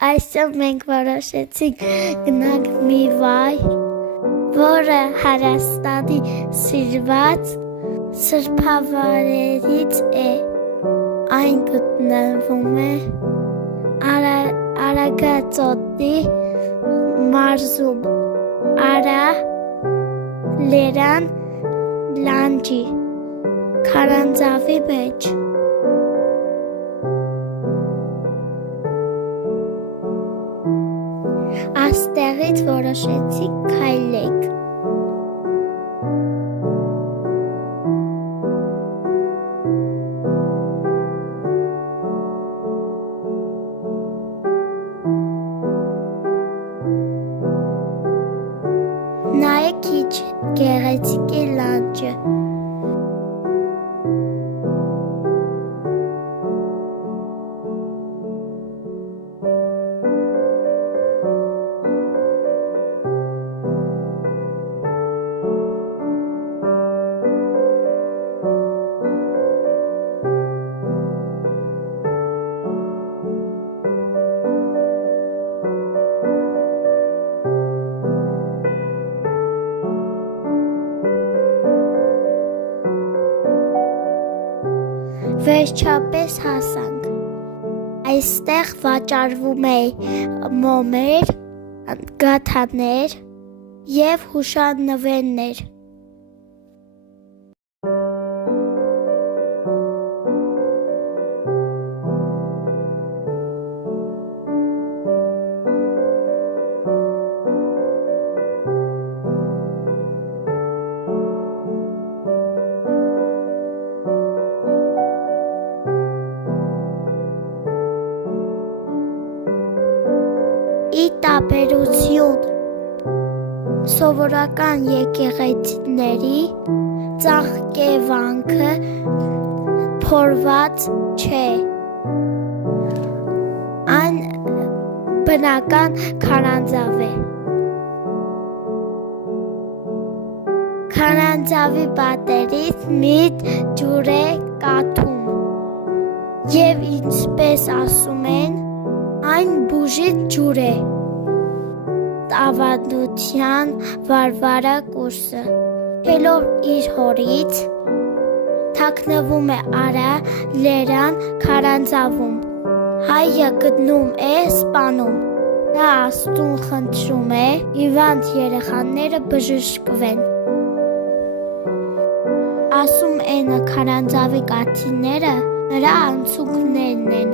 Այսօր մենք որոշեցինք գնանք մի վայր, որը Հայաստանի սիրված սրբավայրերից է։ Այն գտնվում է Արագածոտնի մարզում, Արա Լերան լանջի քարանձավի մեջ։ Այստեղից որոշեցինք քայլենք։ Նայեք ինչ գեղեցիկ է լանջը։ Վերջապես հասանք։ Այստեղ վաճառվում է մոմեր, գաթաներ և հուշանվերներ։ Ի տարբերություն սովորական եկեղեցիների, ծաղկևանքը փորված չէ։ Այն բնական քարանձավ է։ Քարանձավի պատերից մի ջուր է կաթում, և ինչպես ասում են, այն բուժիչ ջուր է։ Ավանդության Վարվարա կուրսը ելով իր հորից թաքնվում է Արա Լերան քարանձավում։ Հայը գտնում է սպանում։ Նա Աստծուն խնդրում է հիվանդ երեխաները բժշկվեն։ Ասում են քարանձավի կաթիլները նրա անցուկներն են։